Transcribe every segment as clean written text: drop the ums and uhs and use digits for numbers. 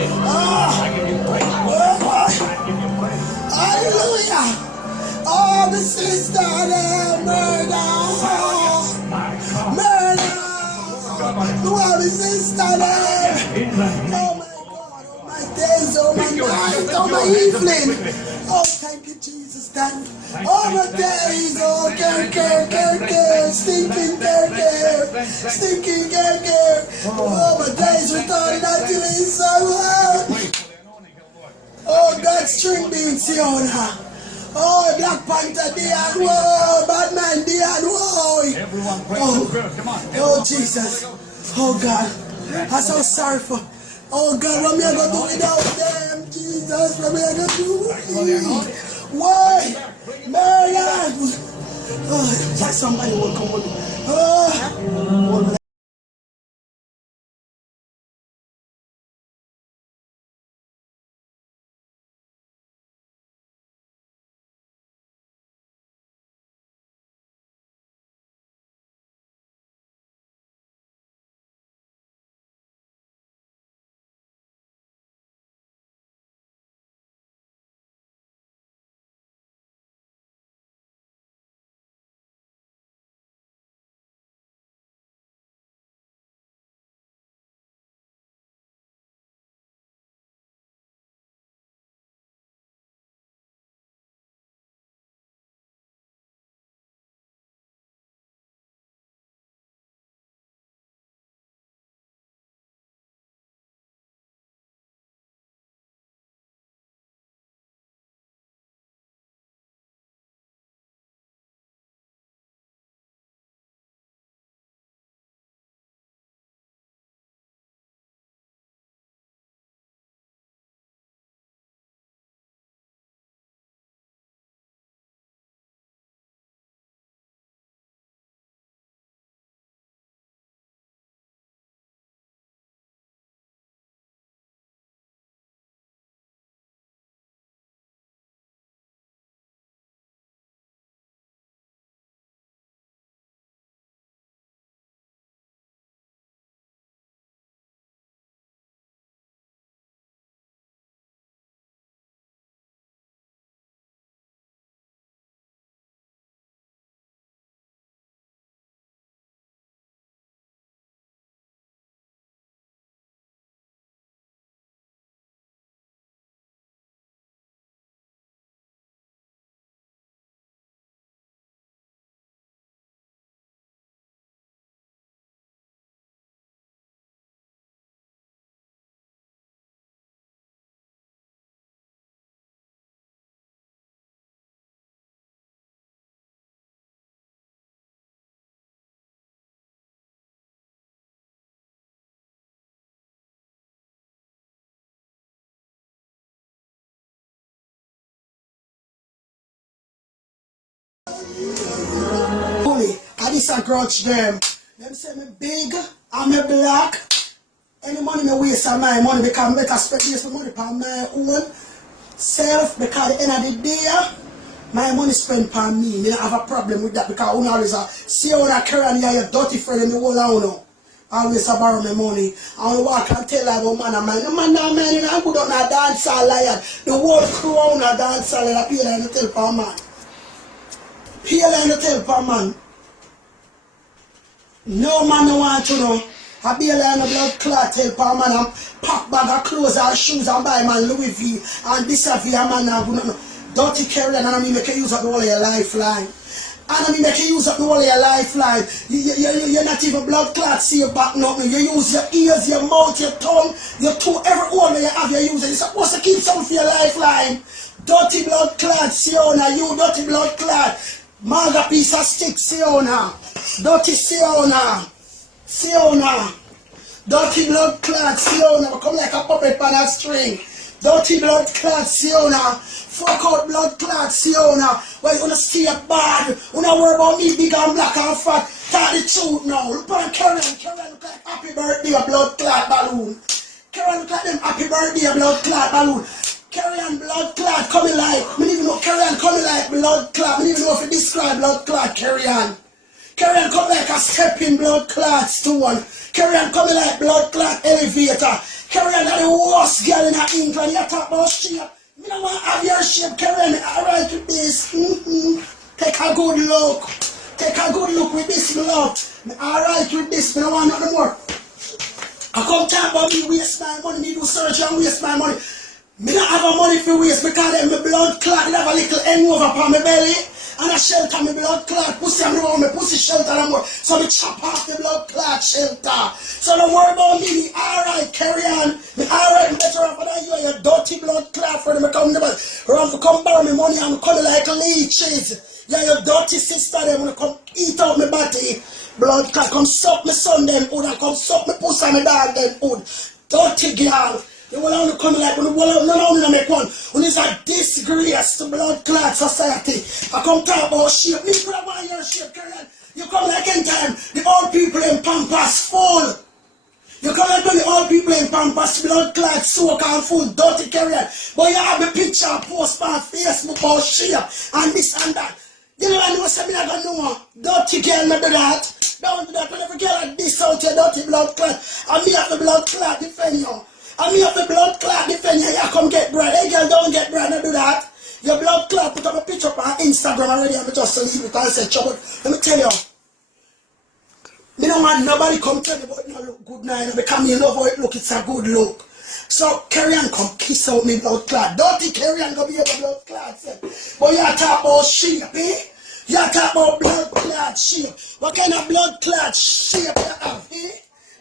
I give you praise. I give you praise. Hallelujah. Oh, the sister, murder. Murder. The one is sister, oh my God, oh my days, oh my night, oh my evening. Oh, thank you, Jesus, thank you. Oh, my days, oh, Kerry, stinking Kerry. Oh, my days returning until his son. Oh, God, string beans, Fiona. Oh, Black Panther, day and whoa, Batman, day and whoa. Oh, Jesus. Oh, God. I'm so sorry for. Oh, God, what am I going to do without them? Jesus, what am I going to do? Why? Marianne. Oh, somebody will come with me. Oh. I disapproach them. Them say me big, I'm a black. Any money me waste of my money because I better spend this money on my own self because at the end of the day, my money spent on me. Me don't have a problem with that because I always see how I carry on your dirty friend in the whole house. I always borrow my money. I want to walk and tell her about man and man. No man, no man, you know, good on a dance hall lion. The whole crew on a dance hall and pay line to tell for man. Pay line to tell for man. No man no want to know. I be a line of blood clot help a man and pack bag of clothes and shoes and buy man Louis V and this a man and no. Dirty Kerry and I mean make you use up the whole of your lifeline. And I mean make you use up the whole of your lifeline. You're not even blood clot see your back nothing. You use your ears, your mouth, your tongue, your toe, every organ you have you use it. You're supposed to keep some for your lifeline. Dirty blood clot, Siona, you dirty blood clot. Maga piece of stick, Siona. Dirty Siona. Siona. Dirty blood clot, Siona. Come like a puppet on a string. Dirty blood clot, Siona. Fuck out blood clot, Siona. Well, you wanna stay bad. You wanna worry about me big and black and fat. Tell the truth now. Look at Kerry look like happy birthday a blood clot balloon. Kerry look like them happy birthday a blood clot balloon. Kerry and blood clot coming like. I don't even know Kerry and coming like blood clot. I don't even know if you describe blood clot Kerry and. Kerry and come like a stepping blood clot stone. Kerry and coming like blood clot elevator. Kerry and the worst girl in England. You talk about shape. Me don't want to have your shape, Kerry. Alright with this. Take a good look. Take a good look with this, my love. Alright with this. Me don't want nothing more. I come talk about me waste my money. Me do surgery and waste my money. Me don't have a money for waste because then my blood clot have a little hangover upon my belly. And I shelter my blood clot. Pussy and roll my pussy shelter and more. So me chop off the blood clot shelter. So don't worry about me. Alright, carry on. Me alright, better off than you and your dirty blood clot for them to come to me. Run to come borrow me money and come like leeches. Yeah, your dirty sister them wanna come eat out my body. Blood clot come suck my son them hood and come suck my pussy and my dog them hood. Dirty girl. You will only come like, you will only make one. When it's a disgrace to blood clot society. I come talk about shape. Me put up on your shape, Kerry. You come like in time, the old people in Pampas full. You come like when the old people in Pampas, blood clot, soak and full, dirty Kerry. But you have a picture post on Facebook about shape and this and that. You know I know something I don't know. Dirty girl, not do that. Don't do that. Whenever girl like this out here, dirty blood clot. And me have the blood clot defend you. And me have the blood clot defend you, come get bread. Hey girl, don't get bread, don't do that. Your blood clot put up a picture on Instagram already and me just leave it and say, trouble. Let me tell you. Me don't want nobody come tell me about it look good now because you know how it look, it's a good look. So Kerry and come kiss out me blood clot. Dirty Kerry and go be a blood clot. But you talk about shape, eh? You talk about blood clot shape. What kind of blood clot shape you have, eh?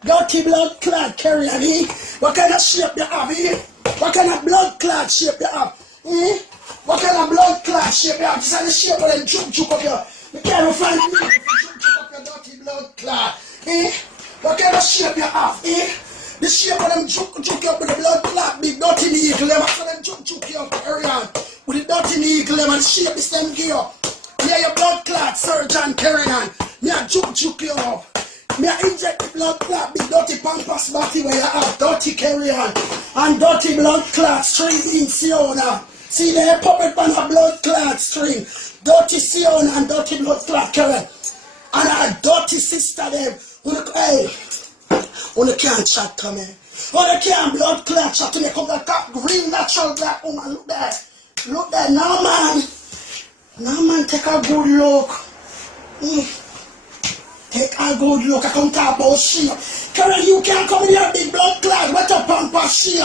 Dirty blood clot Kerry and eh? What kind of shape you have, eh? What kind of blood clot shape you have, eh? What kind of blood clot shape you have? This is the shape of them juke up your. You can't find me if you juke up your dirty blood clot, eh? What kind of shape you have, eh? The shape of them juke up with the blood clot, big dirty eagle, them after them juke you up area with the dirty eagle, them and shape this them gear. Yeah, your blood clot surgeon Kerry on. Me a juke you up. Me a inject the blood clot, big dirty pampas body where you have dirty Kerry on. And dirty blood clot string in Siona. See there, puppet on a blood clot string. Dirty Siona and dirty blood clot Kerry. And a dirty sister them. Hey, you can't chat to me. You can't blood clot chat to me. Come like a green natural black woman. Look there. Look there. Now man. Now man, take a good look. Take a good look. I come talk about shape. Kerry, you can't come in here big blood clot. What a pampas shape.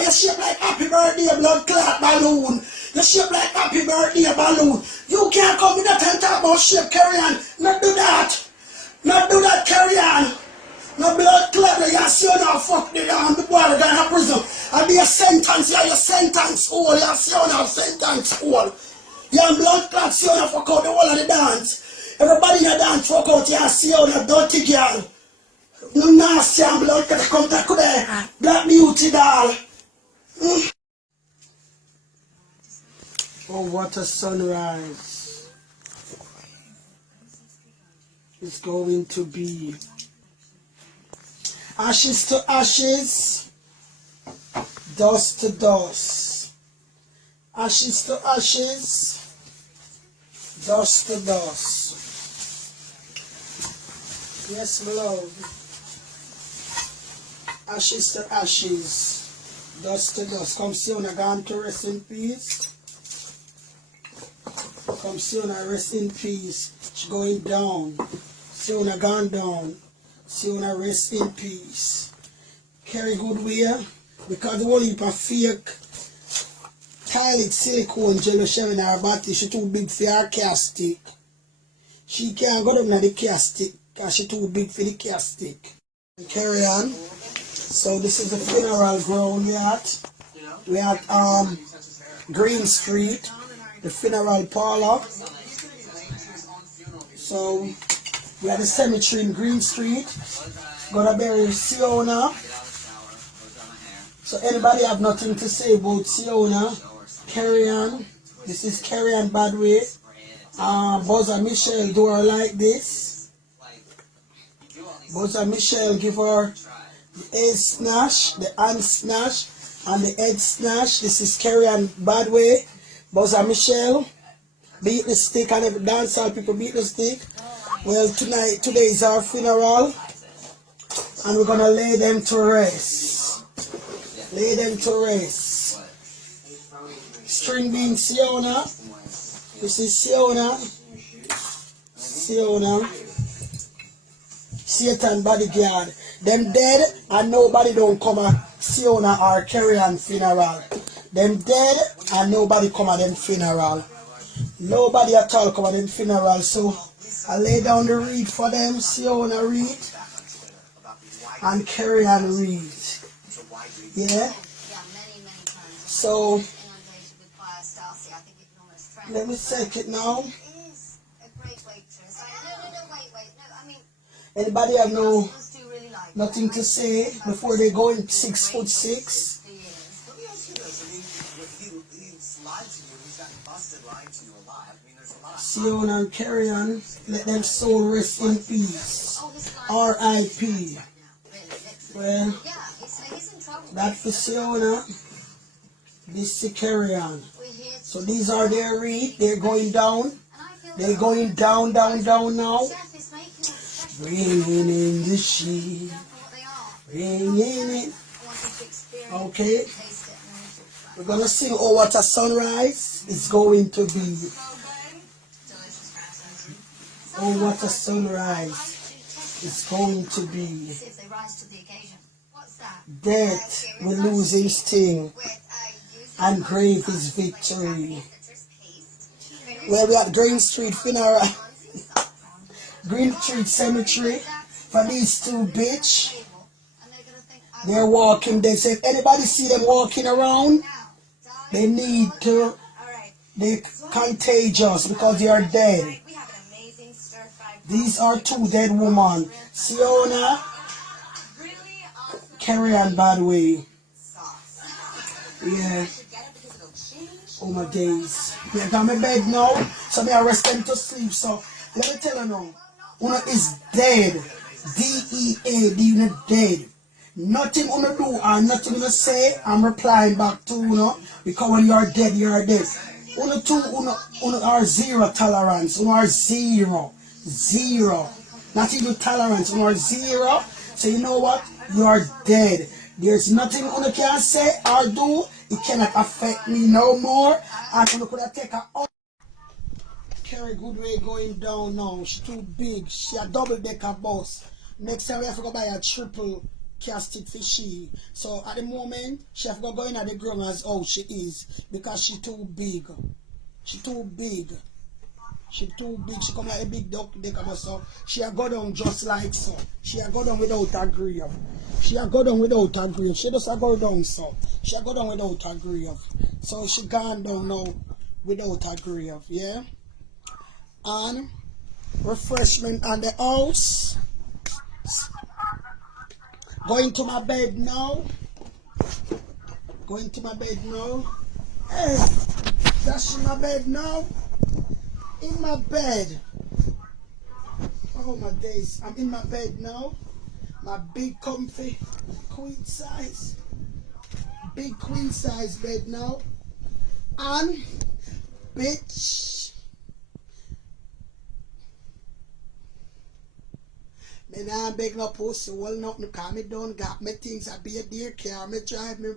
You shape like happy birthday blood clot balloon. You shape like happy birthday balloon. You can't come in that and talk about shape, Kerry on. Not do that. Not do that, Kerry on. No blood clot. You see you now fuck the boy going to prison. I'll be a sentence. Yeah, your sentence hole. You see you now sentence hole. You blood clot. See you now fuck out the whole of the dance. Everybody in the dance fuck out. You see you now dirty girl. No nasty and blood clot. Come to there. Black beauty doll. Oh, what a sunrise. It's going to be. Ashes to ashes, dust to dust. Ashes to ashes, dust to dust. Yes, my love. Ashes to ashes, dust to dust. Come see when I gone to rest in peace. Come see when I rest in peace. She's going down. See when I gone down. See when I rest in peace. Kerry Goodway, because the whole heap of fake toilet silicone gel she have in her body, she too big for her castic. She can't go down to the castic because she too big for the castic. Carry on. So this is the funeral ground we at. We at Green Street, the funeral parlor. So we at the cemetery in Green Street. Gonna bury Siona. So anybody have nothing to say about Siona? Carry on. This is Kerry and Badway. Buzzer Michelle do her like this. Buzzer Michelle give her the head snatch, the hand snatch, and the head snatch. This is Kerry and Badway. Buzzer Michelle beat the stick, and every dancehall people beat the stick. Well, today is our funeral, and we're gonna lay them to rest. Lay them to rest. String bean Siona. This is Siona. Satan bodyguard. Them dead and nobody don't come at Siona or Kerry and funeral. Them dead and nobody come at them funeral. Nobody at all come at them funeral. So I lay down the reed for them. Siona reed and Kerry and reed. Yeah. So let me check it now. Anybody have nothing to say before they go in 6'6"? Sion and Kerry on, let them soul rest in peace. R.I.P. Well, that for Siona, this is Kerry on. So these are their reed, they're going down. They're going down now. Bringing in the sheep, bringing it. Okay, we're gonna sing "Oh What a Sunrise." It's going to be. Oh what a sunrise! It's going to be. Death will lose his sting, and grave his victory. Well, we at Green Street funeral. Green Street Cemetery for these two bitch. They're walking. They say if anybody see them walking around, they need to. They're contagious because they are dead. These are two dead women. Siona, Kerry and Badway. Yeah. Oh my days. Yeah, I got my bed now. So I rest them to sleep. So let me tell you now. Una is dead. D-E-A-D, una dead. Nothing una do or nothing una say, I'm replying back to una. Because when you are dead, you are dead. Una two, una are zero tolerance. Una are zero. Zero. Not even tolerance. Una are zero. So you know what? You are dead. There's nothing una can say or do. It cannot affect me no more. And una could have taken a Kerry Goodway going down now. She's too big. She a double-decker bus. Next time we have to go buy a triple casted for she. So at the moment, she have to go in at the ground as how she is. Because she too big. She too big. She too big. She come like a big decker bus. So she a go down just like so. She a go down without a grave. She a go down without a grave. She just a go down so. She a go down without a grave. So she gone down now without a grave. Yeah? And refreshment on the house. Going to my bed now. Going to my bed now. Hey, that's in my bed now. In my bed. Oh my days. I'm in my bed now. My big comfy queen size. Big queen size bed now. And bitch. Me nah beg no pussy, well nothing, calm me down, got me things, I be a dear care, me drive me